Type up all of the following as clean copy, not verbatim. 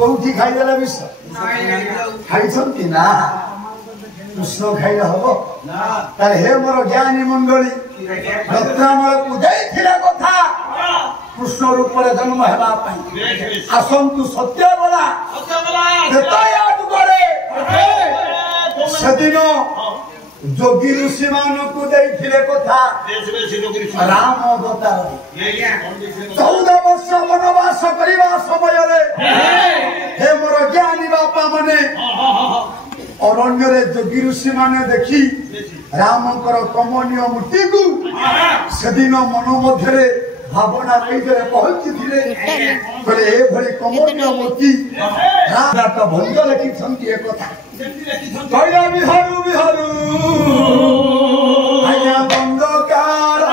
कोठी खाइदेला विष खाइछन्ति ना कृष्ण खाइले हबो ताले हे मोर ज्ञानी मंडली रत्नामल उदयथिला कथा कृष्ण रूप रे जन्म हेबा पई आसंतु सत्य बोला केतो याद करे सदिनो जोगी ऋषि मानकु देथिले कथा राम अवतार 14 वर्ष वनवास करिबा समय रे हे मोर ज्ञानी बापा माने अरण्य रे जोगी ऋषि माने देखि रामकर कमनीय मूर्ति को सदिन मन मध्य भावना रही पहुंची थे बोले ए भली कमनीय मूर्ति राम तो भंग लिखिछन्ति ए कथा कइला बिहारू बिहारू आया बंदकार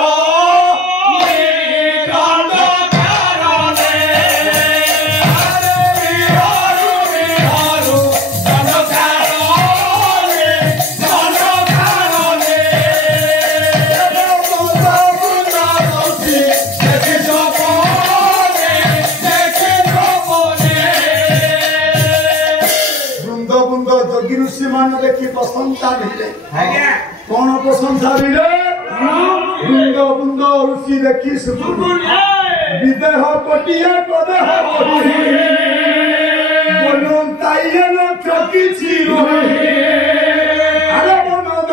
देखी प्रशंसा भिले कौन प्रशंसा भिले बुंद बुंद ऋषि देखी विदेह पटिया कदेह बोलूं ताइए न चौकी छिरो अरे बनोद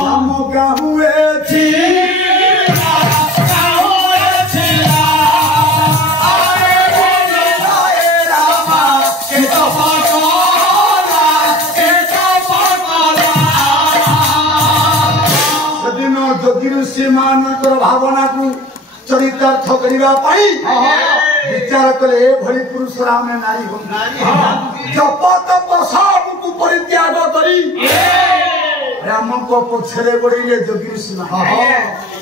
हम गाहुए छी भावना को चरितार्थ करने विचार कले भली पुरुष राम नारी हो जप तप सब को परित्याग करी राम को पछरे गड़े जोगी ऋषि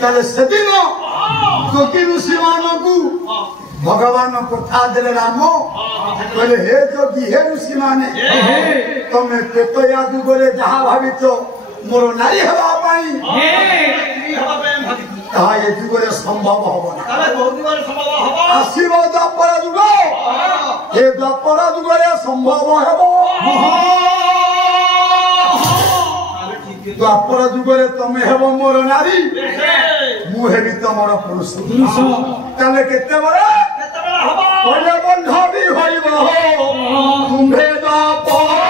ताले से दिन जोगी ऋषि मान को भगवान कथा देले राम कहले हे जोगी हे ऋषि माने तमे केतो याद गले जहा भावित मोर नारी हेबा पाई ताहा ये जुगरे संभव होबना आसीबो द्वापर जुग ए द्वापर जुगरे संभव हेबो द्वापर जुगरे तमे हेबो मोर नारी मु हेबी तमर पुरुष ताले केते बड़ा हबो कहले बंधवी होइबो तुम्हे द्वापर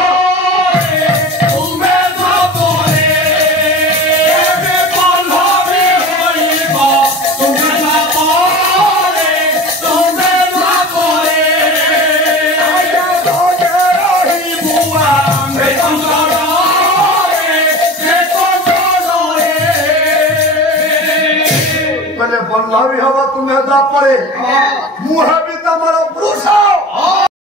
बंधवी हवा तुम्हें द्वापरे मुहे भी तमर पुरुष